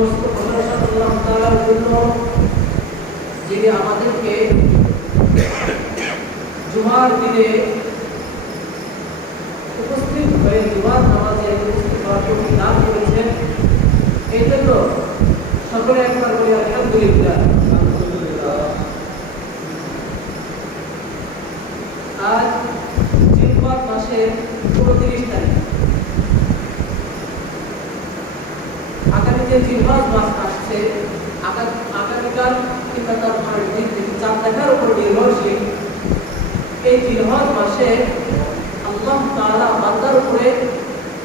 সমস্ত প্রশংসা জন্য যিনি আমাদেরকে জুমার দিনে উপস্থিত হয়ে জুমার নামাজে উপস্থিত হওয়ার জন্য দান করেছেন, এই জন্য সকলে একবার বলি আলহামদুলিল্লাহ। আজ জিলবাদ মাসের উনত্রিশ তারিখ আগামী যে জিলবাদ মাস আসছে আগামীকাল কিংবা তার পরের দিন থেকে চাঁদ দেখার উপর নির্ভরশীল। এই জিলহজ মাসে আল্লাহ তাআলা বান্দার উপরে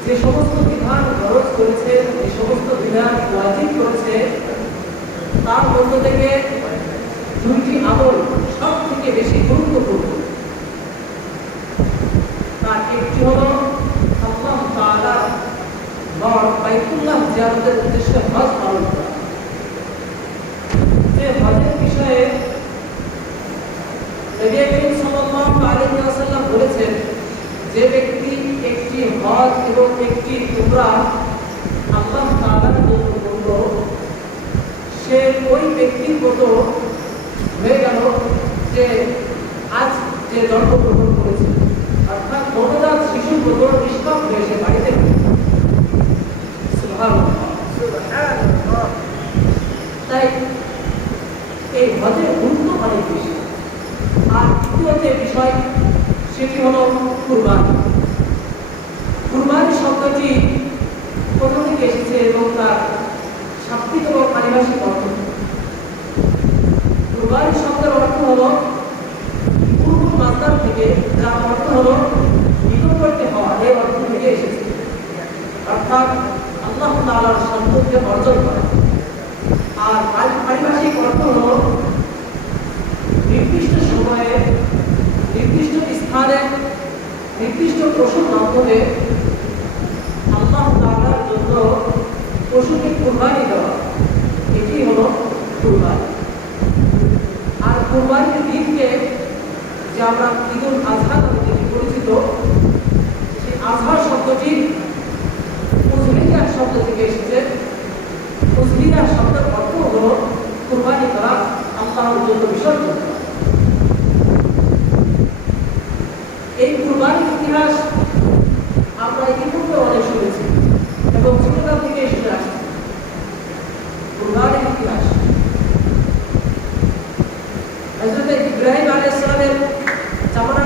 যে সমস্ত বিধান খরচ করেছে, যে সমস্ত বিধান ওয়াজিব করেছে, তার মধ্য থেকে দুইটি আমল সব থেকে বেশি গুরুত্বপূর্ণ। তার একটি হল ঘর, বাইতুল্লাহ জিয়ারতের উদ্দেশ্যে হজ পালন করা যে হজের বিষয়ে নবী সাল্লাল্লাহু আলাইহি ওয়াসাল্লাম বলেছেন, যে ব্যক্তি একটি হজ এবং একটি উমরা আল্লাহ তাআলার জন্য করল সে ওই ব্যক্তির মতো হয়ে গেল যে আজ যে জন্মগ্রহণ করেছে অর্থাৎ নবজাত শিশুর মতো নিষ্পাপ হয়ে বাড়িতে। তাই এই হজের গুরুত্ব অনেক বেশি। আর দ্বিতীয় যে বিষয় সেটি হলো কুরবানি। তসবিরা শব্দের অর্থ হল কোরবানি করা, আল্লাহর জন্য বিসর্জন এই কোরবানির ইতিহাস আমরা ইতিপূর্বে অনেক শুনেছি এবং ছোটকাল থেকে শুনে আসছি কোরবানির ইতিহাস। হজরত ইব্রাহিম আলাইসালামের জামানা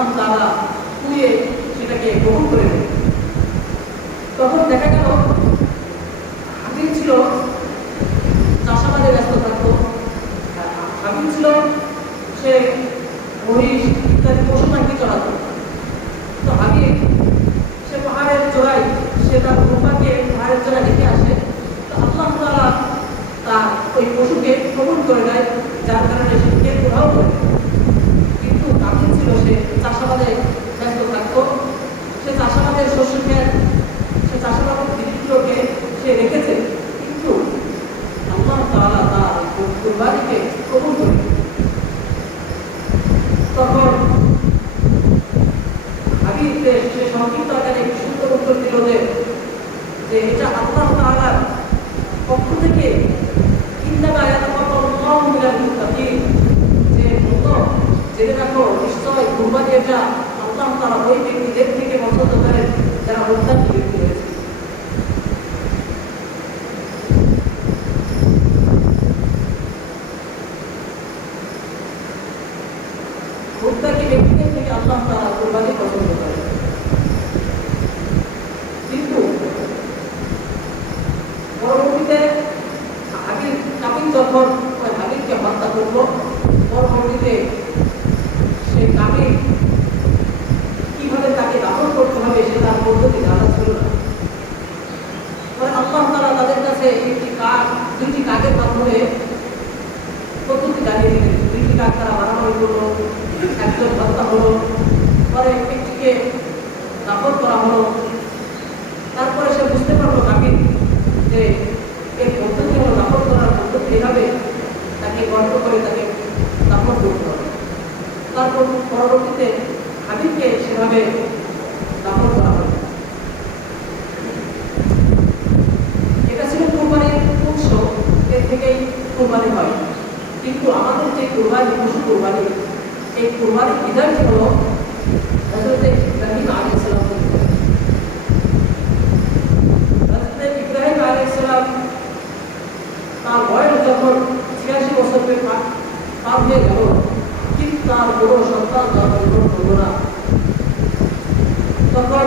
আল্লাহ তারা পুড়িয়ে সেটাকে গ্রহণ করে মাফির দরকার একটি সুন্দর উত্তর দিল যে এটা আল্লাহ তালার পক্ষ থেকে জেনে রাখো নিশ্চয় কুরবানি এটা আল্লাহ তারা ওই ব্যক্তিদের থেকে মন্তব্য করেন যারা হত্যা que তার কোনো সন্তান জন্মগ্রহণ করল না তখন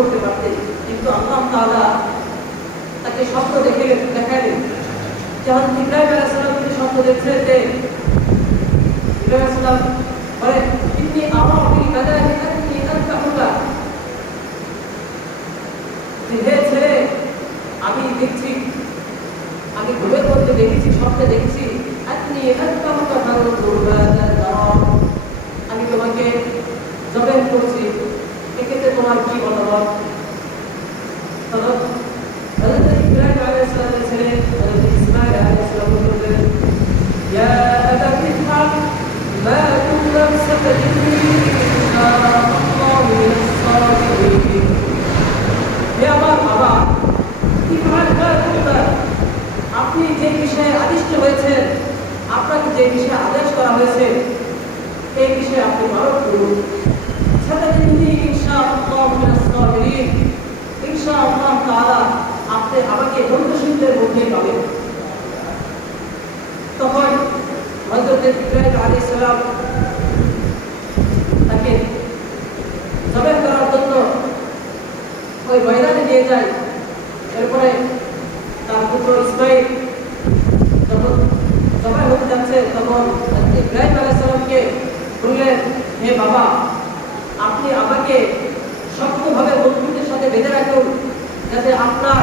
করতে পারতেন। কিন্তু আল্লাহ তাআলা তাকে স্বপ্ন দেখে দেখালেন। যখন ইব্রাহিম তিনি স্বপ্ন দেখছেন যে, ইব্রাহিম আলাইহিস সালাম বলে ইন্নি আরাফি বাদানি আন্নি আনতাহুকা যে, হে ছেলে, আমি দেখছি, আমি ঘুমের মধ্যে দেখেছি, স্বপ্নে দেখছি যে বিষয়ে আদেশ করা হয়েছে এই বিষয়ে আপনি বড় করুন আমাকে তখন ইব্রাহিম আলী সালাম তাকে জবাই করার জন্য ওই ময়দানে নিয়ে যায় এরপরে তার পুত্র ইসমাইল যখন জবাই হতে যাচ্ছে তখন হযরত ইব্রাহিম আলাইহিস সালামকে বললেন হে বাবা আপনি আমাকে শক্তভাবে বন্ধুদের সাথে বেঁধে রাখুন যাতে আপনার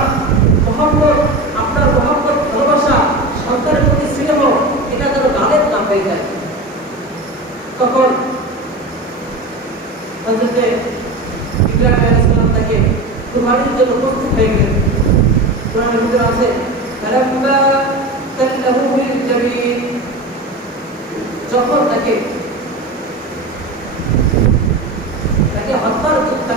মহব্বত আপনার মহব্বত ভালোবাসা সন্তানের প্রতি স্নেহ এটা যেন গালের না হয়ে যায় তখন হজরতে ইব্রাহিম আলাইহিস সালাম তাকে কুরবানির জন্য প্রস্তুত হয়ে গেলেন কোরআনের ভিতরে আছে ফালাম্মা তাল্লাহু বিল জাবিন যখন তাকে তাকে হত্যার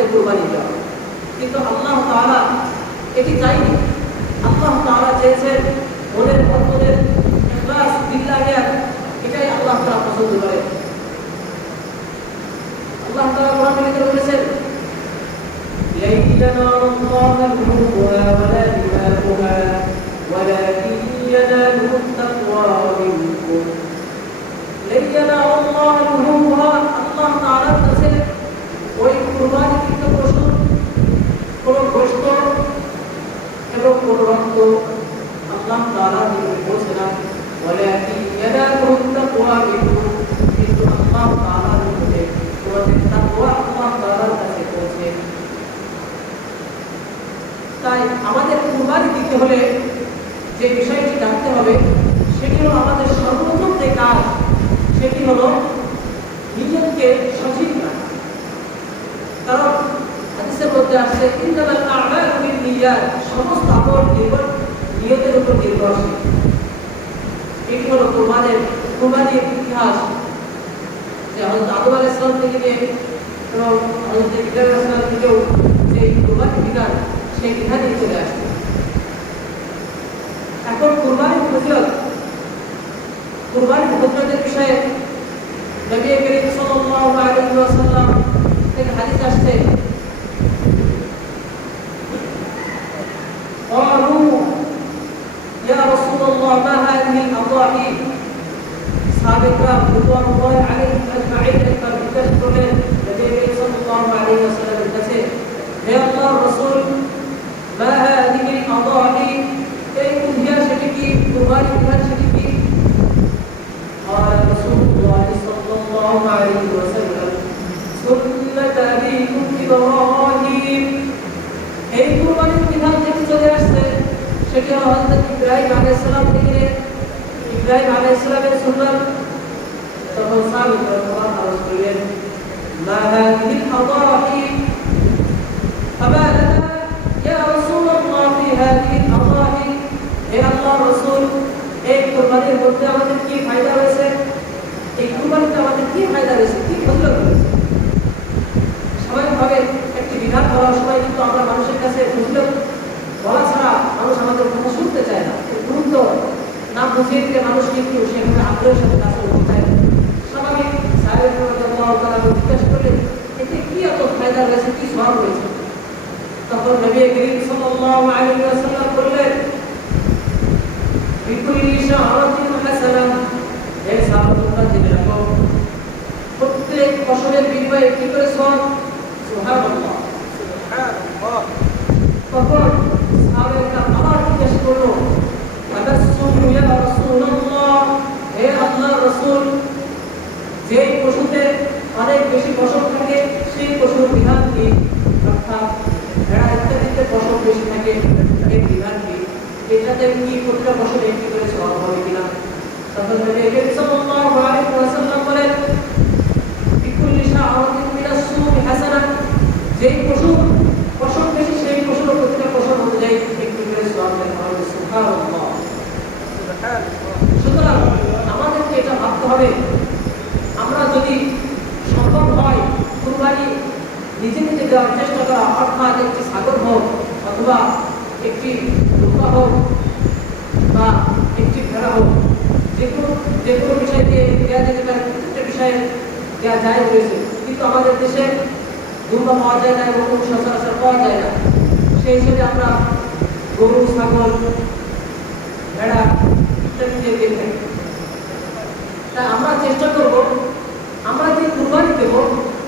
মাধ্যমে কোরবানি দেওয়া কিন্তু আল্লাহ তারা এটি চাইনি। আল্লাহ তারা চেয়েছেন মনের অন্তরের ইখলাস বিল্লাহে এটাই আল্লাহ তারা পছন্দ করে আল্লাহ তারা বলেছেন এটি হলো কুরবানের কুরবানির ইতিহাস যে হযরত আদম আলাইহিস সালাম থেকে নিয়ে এবং হযরত ইব্রাহিম আলাইহিস সালাম থেকেও যে কুরবানির বিধান সেই বিধানই চলে আসছে এখন কুরবানির ফজিলত কুরবানির ফজিলতের বিষয়ে নবী করিম সাল্লাল্লাহু আলাইহি ওয়াসাল্লাম থেকে হাদিস আসছে قالوا يا رسول الله ما هذه الأضاحي؟ أصحاب الكرام رضوان الله عليهم أجمعين الكرم منه النبي صلى الله عليه وسلم الكثير يا الله الرسول ما هذه الأضاحي؟ يا شريكي شركي يا شريكي؟ قال رسول الله صلى الله عليه وسلم ইব্রাহিম আলাইসালাম থেকে ইব্রাহিম আলাইসালামের সুন্দর তখন স্বামী আরজ করলেন আমাদের কি ফায়দা হয়েছে এই কুরবানিতে আমাদের কি ফায়দা হয়েছে কি ক্ষতি হয়েছে স্বাভাবিকভাবে একটি বিধান করার সময় কিন্তু আমরা মানুষের কাছে বুঝলেও বলা ছাড়া মানুষ আমাদের কথা শুনতে চায় না গুরুত্ব না বুঝিয়ে দিলে মানুষ কিন্তু সেভাবে আগ্রহের সাথে কাছে উঠতে চায় না। স্বাভাবিক সাহেবের তারা জিজ্ঞাসা করলে, এতে কি এত ফায়দা রয়েছে, কি সব রয়েছে তখন নবী করিম সাল্লাল্লাহু আলাইহি ওয়াসাল্লাম বললেন বিকুল্লি শাহরাতিন হাসানা হে সাহাবারা জেনে রাখো প্রত্যেক ফসলের বিনিময়ে কি করে সব সুবহানাল্লাহ তখন সাহাবারা আবার জিজ্ঞেস করল তাবাসসুম ইয়া রাসূলুল্লাহ হে আল্লাহর রাসূল যে পশুতে অনেক বেশি ফসল থাকে সেই পশুর বিধান কি অর্থাৎ ভেড়া ইত্যাদিতে ফসল বেশি থাকে এর বিধান কি এটাতে কি প্রতিটা ফসল একটি করে সওয়াব হবে কিনা তখন নবী করিম সাল্লাল্লাহু আলাইহি ওয়াসাল্লাম বলেন বিকুল্লি শাআরাতিন মিনাস সুমি হাসানা যেই পশু ফসল বেশি সেই পশুর প্রতিটা ফসল অনুযায়ী একটি করে সওয়াব লেখা হবে সুবহানাল্লাহ সুতরাং আমাদেরকে এটা ভাবতে হবে আমরা যদি সম্ভব হয় কুরবানি নিজে নিজে দেওয়ার চেষ্টা করা অর্থাৎ একটি সাগর হোক অথবা একটি রূপা হোক বা একটি ভেড়া হোক যে কোনো যে কোনো বিষয় দিয়ে দেওয়া যেতে পারে প্রত্যেকটা বিষয়ে দেওয়া যায় রয়েছে। কিন্তু আমাদের দেশে দুর্বা পাওয়া যায় না এবং সচরাচর পাওয়া যায় না। সেই হিসেবে আমরা গরু, ছাগল, ভেড়া ইত্যাদি দিয়ে থাকি। তাই আমরা চেষ্টা করব, আমরা যে কুরবানি দেব,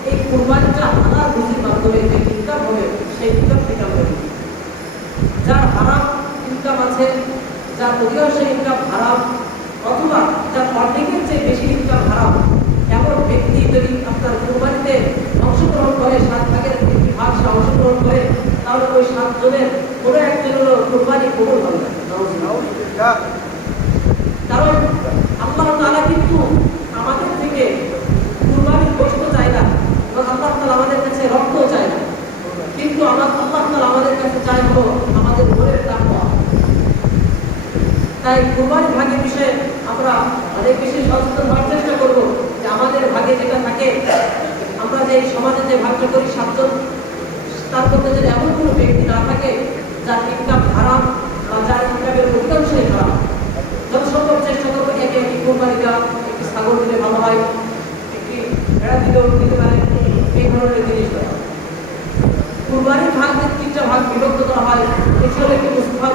এই কুরবানিটা হালাল রুজির মাধ্যমে যে ইনকাম হবে, সেই ইনকাম থেকে আমরা। যার হারাম ইনকাম আছে, যার অধিকাংশ ইনকাম হারাম, অথবা যার অর্ধেকের চেয়ে বেশি ইনকাম হারাম এমন ব্যক্তি যদি আপনার কুরবানিতে অংশগ্রহণ করে, সাত ভাগের একটি ভাগ সে অংশগ্রহণ করে, তাহলে ওই সাত জনের কোনো একজনেরও কুরবানি কবুল হবে না। কারণ আল্লাহ তাআলা কিন্তু আমাদের থেকে কুরবানির গোশত চায় না, এবং আল্লাহ তাআলা আমাদের কাছে রক্ত চায় না। কিন্তু আমার আল্লাহ তাআলা আমাদের কাছে চায় হলো আমাদের মনের তাকওয়া। তাই কুরবানি ভাগের বিষয়ে আমরা অনেক বেশি সচেতন হওয়ার আমাদের ভাগে যেটা থাকে, আমরা যে সমাজে যে ভাগটা করি সাতজন তার মধ্যে যদি এমন কোনো ব্যক্তি না থাকে, যার ইনকাম হারাম বা যার ইনকামের অধিকাংশই হারাম যত সম্ভব চেষ্টা করব একে একটি কোরবানি দেওয়া একটি ছাগল দিলে ভালো হয়, একটি ভেড়া দিলেও দিতে পারে, এই ধরনের জিনিস দেওয়া কুরবানির ভাগ তিনটা ভাগ বিভক্ত করা হয় হলো একটি মুস্তফার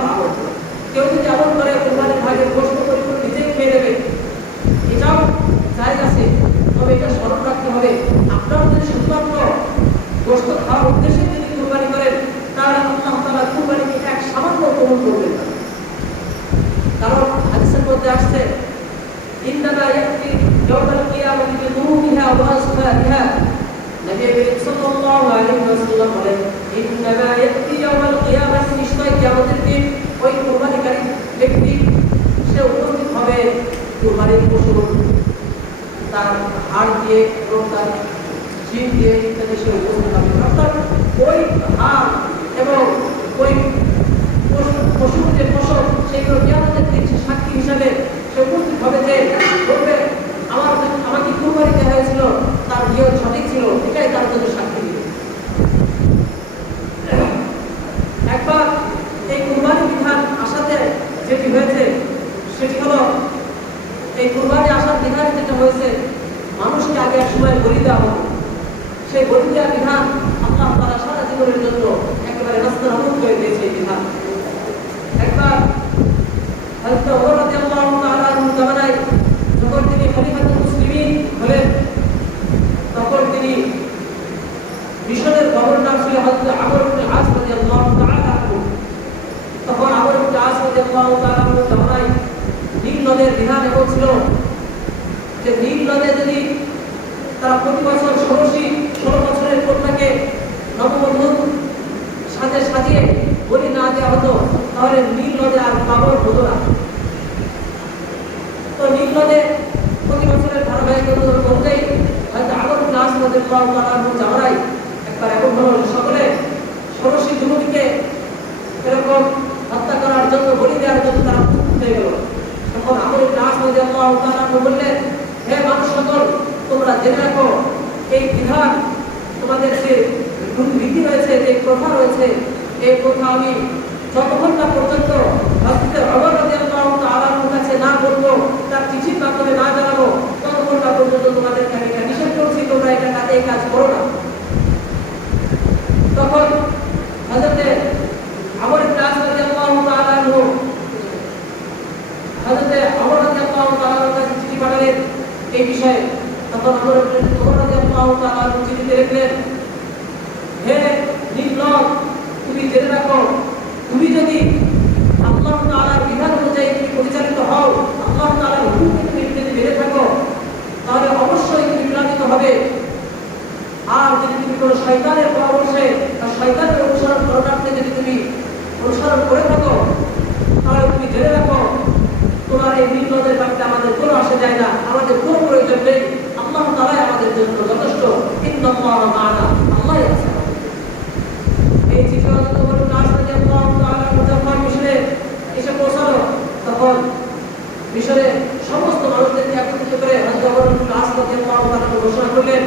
ঘোষণা করলেন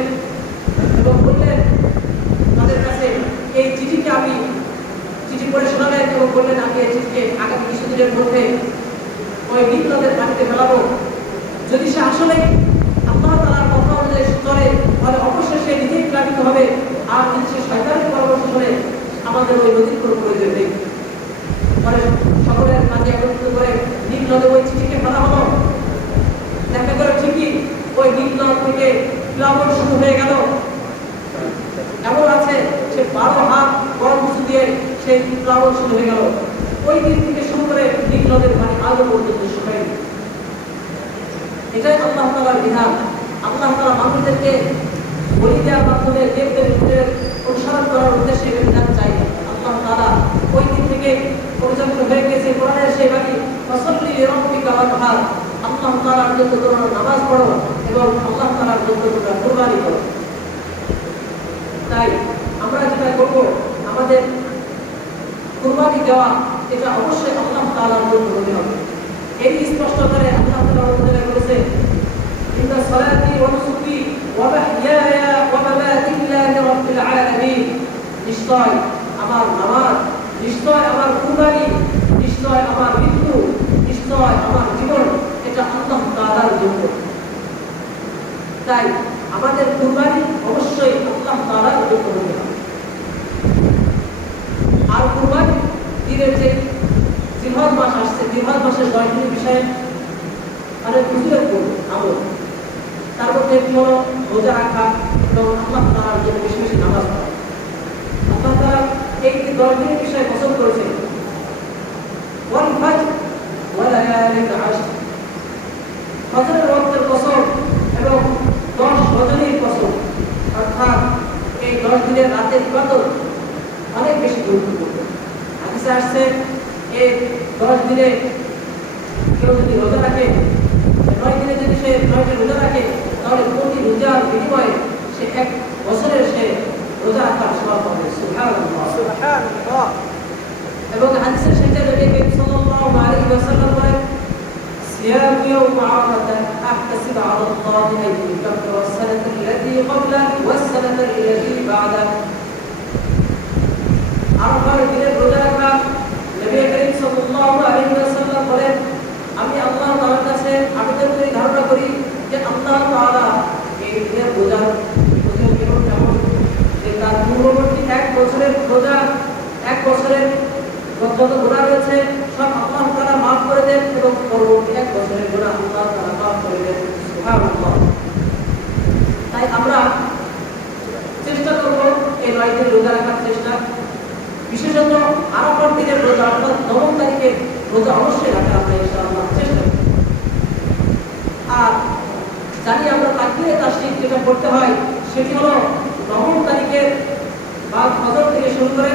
এবং বললেন তাদের কাছে এই চিঠিকে আমি চিঠি পড়ে শোনালেন এবং বললেন, আমি এই চিঠিকে আগামী কিছুদিনের মধ্যে ওই বিপ্লবের পানিতে ফেলাবো। যদি সে আসলে আল্লাহ তালার কথা অনুযায়ী চলে, তাহলে অবশ্যই সে নিজেই প্লাবিত হবে। আর যদি সে শয়তানের পরামর্শ শুনে, আমাদের ওই নদীর কোনো প্রয়োজন নেই। পরে সকলের মাঝে একত্রিত করে নীল নদে ওই চিঠিকে ফেলা হলো। দেখা গেল ঠিকই ওই নীল নদ থেকে প্লাবন শুরু হয়ে গেল। এমন আছে? সে বারো হাত গরম কিছু দিয়ে সেই প্লাবন শুরু হয়ে গেল। ওই দিন থেকে শুরু করে নীল পানি আলো পর্যন্ত শুকাই এটাই আল্লাহ তালার বিধান। আল্লাহ তালা মানুষদেরকে বলি দেওয়ার মাধ্যমে দেবদের অনুসরণ করার উদ্দেশ্যে এই বিধান চাই আল্লাহ তালা ওই দিন থেকে পরিচালিত হয়ে গেছে কোরআনের সেই বাণী ফসলি রব্বিকা ওয়ানহার আল্লাহ তালার জন্য তোমরা নামাজ পড়ো এবং আল্লাহ তালার জন্য তোমরা কুরবানি করো। তাই আমরা যেটা করব, আমাদের কুরবানি দেওয়া, এটা অবশ্যই আল্লাহ তাআলার জন্য হবে। এই স্পষ্ট করে আল্লাহ নুসুকি ওয়া মাহইয়ায়া ওয়া মামাতি লিল্লাহি রাব্বিল আলামিন। নিশ্চয় আমার নামাজ, নিশ্চয় আমার কুরবানি, নিশ্চয় আমার মৃত্যু, নিশ্চয় আমার তাআলার জন্য। তাই আমাদের কুরবানি অবশ্যই আল্লাহ তাআলার জন্য আর কুরবানি ঈদের যে জিহাদ মাস আসছে, জিহাদ মাসের দশটি বিষয়ে বুঝিয়ে পড়ব আমল? তার মধ্যে একটি রোজা রাখা এবং আল্লাহ তাআলার জন্য বেশি বেশি নামাজ পড়া। আল্লাহ তাআলা এই দশ দিনের বিষয়ে পছন্দ করেছেন, ওয়াল ফাজর ওয়া লায়ালিন আশর। হজরের রক্তের কসম এবং দশ রজনীর কসম অর্থাৎ এই দশ দিনের রাতের ইবাদত অনেক বেশি গুরুত্বপূর্ণ। হাদিসে আসছে এই দশ দিনে কেউ যদি রোজা রাখে নয় দিনে যদি সে নয়টি রোজা রাখে তাহলে প্রতি রোজার বিনিময়ে সে এক বছরের সে রোজা রাখার সভা পাবে। এবং হাদিসের সেটা নবী করিম সাল্লাল্লাহু আলাইহি ওয়াসাল্লাম বলেন يوم عرفة أحتسب على الله أن يكفر السنة التي قبله والسنة التي بعده আরফার দিনের রোজা রাখা নবী করিম সাল্লাল্লাহু আলাইহি ওয়াসাল্লাম বলেন আমি আল্লাহ তাআলার কাছে আবেদন করি ধারণা করি যে আল্লাহ তাআলা এই দিনের রোজার রোজার কেমন কেমন যে তার পূর্ববর্তী এক বছরের রোজা এক বছরের যত গুনাহ রয়েছে করে দেন এবং পরবর্তী এক বছরের গুনাহ আল্লাহ তাআলা মাফ করে দেন। তাই আমরা চেষ্টা করব এই নয় দিন রোজা রাখার চেষ্টা। বিশেষত আরাফার দিনের রোজা অর্থাৎ নবম তারিখে রোজা অবশ্যই রাখা আমরা ইনশাআল্লাহ চেষ্টা করব। আর জানি আমরা তাকিয়ে তাসরিক যেটা করতে হয়, সেটি হলো নবম তারিখের বা ফজর থেকে শুরু করে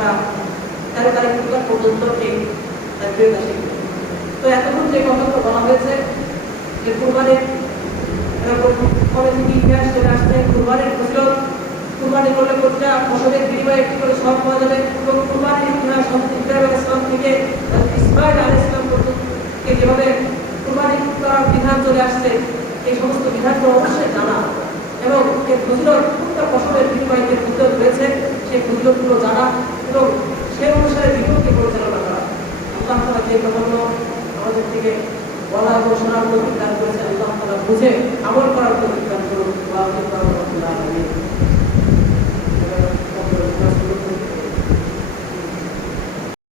আমরা তেরো পর্যন্ত এই তাকবীর আসে তো এতক্ষণ যে কথাগুলো বলা হয়েছে যে কুরবানির এরকম থেকে ইতিহাস চলে কুরবানির ফজিলত, কুরবানি করলে প্রতিটা ফসলের বিনিময়ে একটি করে সব পাওয়া যাবে এবং কুরবানির ইতিহাস ইব্রাহিম ইসলাম থেকে ইসমাইল আলাইহিস সালাম পর্যন্ত যেভাবে কুরবানি করার বিধান চলে আসছে, এই সমস্ত বিধানগুলো অবশ্যই জানা। এবং এই ফজিলত ফসলের বিনিময়ে যে ফজিলত রয়েছে, সেই ফজিলতগুলো জানা। এবং সেই অনুসারে বিপদকে পরিচালনা করা। আল্লাহ তালা যে কথাগুলো আমাদের থেকে বলা এবং শোনার প্রতি দান করেছে আল্লাহ তালা বুঝে আমল করার প্রতি দান করুন আল্লাহ